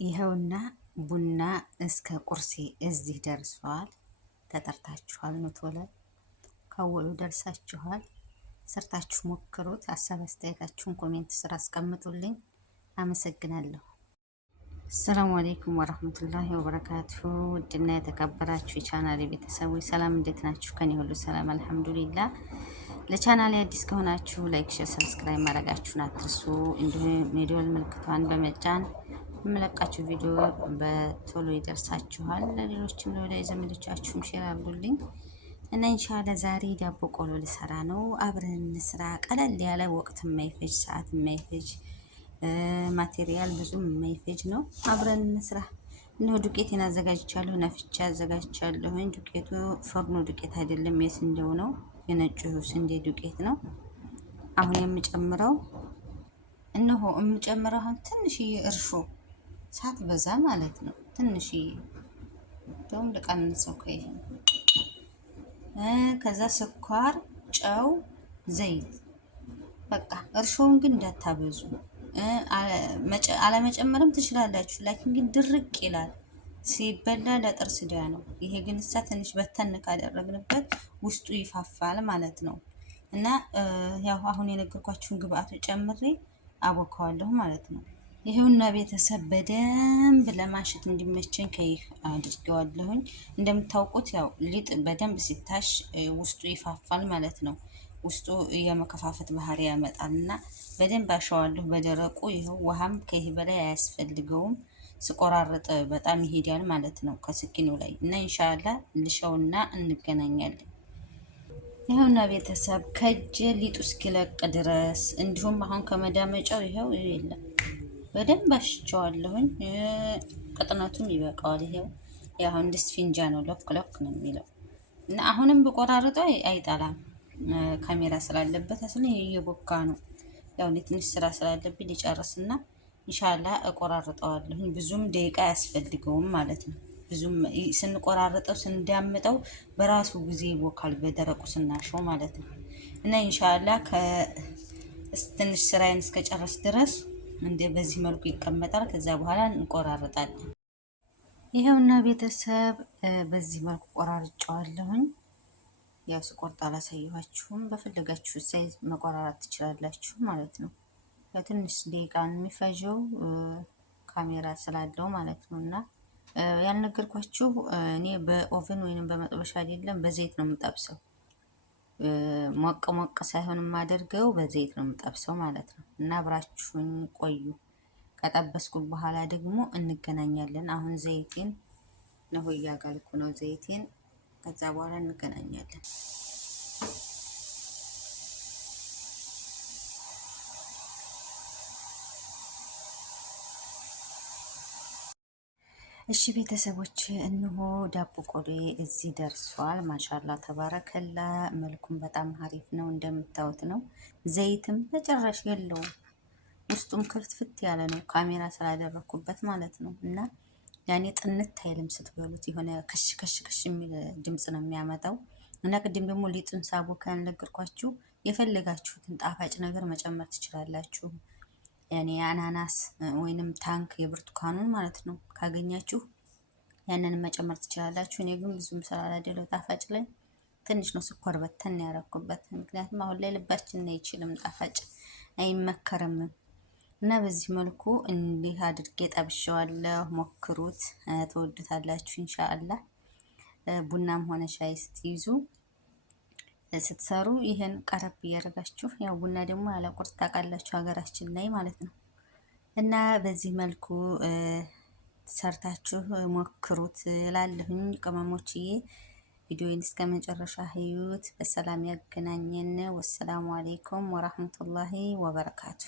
ይኸውና ቡና እስከ ቁርሴ እዚህ ደርሷል። ተጠርታችኋል። ኑቶለ ከወሉ ደርሳችኋል። ሰርታችሁ ሞክሩት። ሀሳብ አስተያየታችሁን ኮሜንት ስር አስቀምጡልኝ። አመሰግናለሁ። አሰላሙ አሌይኩም ወረህመቱላሂ ወበረካቱሁ። ውድና የተከበራችሁ የቻናሌ ቤተሰቦች ሰላም፣ እንዴት ናችሁ? ከኔ ሁሉ ሰላም አልሐምዱሊላ። ለቻናሌ አዲስ ከሆናችሁ ላይክ፣ ሼር፣ ሰብስክራይብ ማድረጋችሁን አትርሱ። እንዲሁም የደወል ምልክቷን በመጫን የምለቃችሁ ቪዲዮ በቶሎ ይደርሳችኋል። ለሌሎችም ለወዳጅ ዘመዶቻችሁም ሼር አድርጉልኝ እና ኢንሻአላህ ዛሬ ዳቦ ቆሎ ልሰራ ነው። አብረን እንስራ። ቀለል ያለ ወቅት የማይፈጅ ሰዓት የማይፈጅ ማቴሪያል ብዙም የማይፈጅ ነው። አብረን እንስራ። እነሆ ዱቄቴን አዘጋጅቻለሁ። ነፍቻ አዘጋጅቻለሁ። ዱቄቱ ፍርኖ ዱቄት አይደለም፣ የስንዴው ነው። የነጩ ስንዴ ዱቄት ነው። አሁን የምጨምረው አሁን ትንሽዬ እርሾ ሳትበዛ ማለት ነው። ትንሽዬ እንደውም ልቀንሰው ከይሄ። ከዛ ስኳር፣ ጨው፣ ዘይት። በቃ እርሾውን ግን እንዳታበዙ። አለመጨመርም ትችላላችሁ። ላኪን ግን ድርቅ ይላል ሲበላ ለጥርስ ዳ ነው። ይሄ ግን እሳ ትንሽ በተን ካደረግንበት ውስጡ ይፋፋል ማለት ነው። እና ያው አሁን የነገርኳችሁን ግብአቶች ጨምሬ አቦካዋለሁ ማለት ነው። ይሄውና ቤተሰብ በደንብ ለማሸት እንዲመቸኝ ከይህ አድርገዋለሁኝ። እንደምታውቁት ያው ሊጥ በደንብ ሲታሽ ውስጡ ይፋፋል ማለት ነው። ውስጡ የመከፋፈት ባህሪ ያመጣልና በደንብ አሸዋለሁ በደረቁ። ይኸው ውሃም ከይህ በላይ አያስፈልገውም። ስቆራረጥ በጣም ይሄዳል ማለት ነው ከስኪኑ ላይ እና ኢንሻአላህ ልሸውና እንገናኛለን። ይኸውና ቤተሰብ ከእጄ ሊጡ እስኪለቅ ድረስ እንዲሁም አሁን ከመዳመጫው ይኸው የለም በደንብ አሽቸዋለሁኝ። ቅጥነቱም ይበቃዋል። ይኸው ያው እንደ ስፊንጃ ነው፣ ሎክ ሎክ ነው የሚለው እና አሁንም በቆራረጠው አይጣላም። ካሜራ ስላለበት አስለ እየቦካ ነው። ያው ትንሽ ስራ ስላለብኝ ሊጨርስና ኢንሻአላህ እቆራርጠዋለሁ። ብዙም ደቂቃ አያስፈልገውም ማለት ነው። ብዙም ስንቆራርጠው ስንዳምጠው በራሱ ጊዜ ይቦካል፣ በደረቁ ስናሸው ማለት ነው። እና ኢንሻአላህ ትንሽ ስራዬን እስከጨረስ ድረስ በዚህ መልኩ ይቀመጣል። ከዛ በኋላ እንቆራርጣለን። ይሄውና ቤተሰብ በዚህ መልኩ ቆራርጫዋለሁኝ። ያው ስቆርጥ አላሳየኋችሁም። በፈለጋችሁ ሳይዝ መቆራረጥ ትችላላችሁ ማለት ነው። ለትንሽ ደቂቃ የሚፈጀው ካሜራ ስላለው ማለት ነው። እና ያልነገርኳችሁ እኔ በኦቨን ወይንም በመጥበሻ አይደለም በዘይት ነው የምጠብሰው። ሞቅ ሞቅ ሳይሆን የማደርገው በዘይት ነው የምጠብሰው ማለት ነው። እና አብራችሁን ቆዩ። ከጠበስኩ በኋላ ደግሞ እንገናኛለን። አሁን ዘይቴን ነው እያጋልኩ ነው ዘይቴን። ከዛ በኋላ እንገናኛለን። እሺ ቤተሰቦች እንሆ ዳቦ ቆሎዬ እዚህ ደርሷል። ማሻላ ተባረከላ። መልኩም በጣም አሪፍ ነው፣ እንደምታዩት ነው። ዘይትም በጭራሽ የለውም። ውስጡም ክፍትፍት ያለ ነው፣ ካሜራ ስላደረኩበት ማለት ነው። እና ያኔ ጥንት አይልም ስትበሉት፣ የሆነ ከሽ ከሽ ከሽ የሚል ድምፅ ነው የሚያመጣው። እና ቅድም ደግሞ ሊጡን ሳቦካ ያልነገርኳችሁ የፈለጋችሁትን ጣፋጭ ነገር መጨመር ትችላላችሁ። ያኔ አናናስ ወይንም ታንክ የብርቱካኑን ማለት ነው ካገኛችሁ ያንን መጨመር ትችላላችሁ። እኔ ግን ብዙም ስላላደለው ጣፋጭ ላይ ትንሽ ነው ስኳር በተን ያደረኩበት። ምክንያቱም አሁን ላይ ልባችን አይችልም፣ ጣፋጭ አይመከርም። እና በዚህ መልኩ እንዲህ አድርጌ ጠብሼዋለሁ። ሞክሩት፣ ትወዱታላችሁ ኢንሻአላህ። ቡናም ሆነ ሻይ ስትይዙ ስትሰሩ ይሄን ቀረብ እያደረጋችሁ፣ ያው ቡና ደግሞ ያለ ቁርጥ ታውቃላችሁ ሀገራችን ላይ ማለት ነው። እና በዚህ መልኩ ሰርታችሁ ሞክሩት እላለሁኝ ቅመሞችዬ። ቪዲዮውን እስከ መጨረሻ ህይወት በሰላም ያገናኘን። ወሰላሙ አለይኩም ወራህመቱላሂ ወበረካቱ።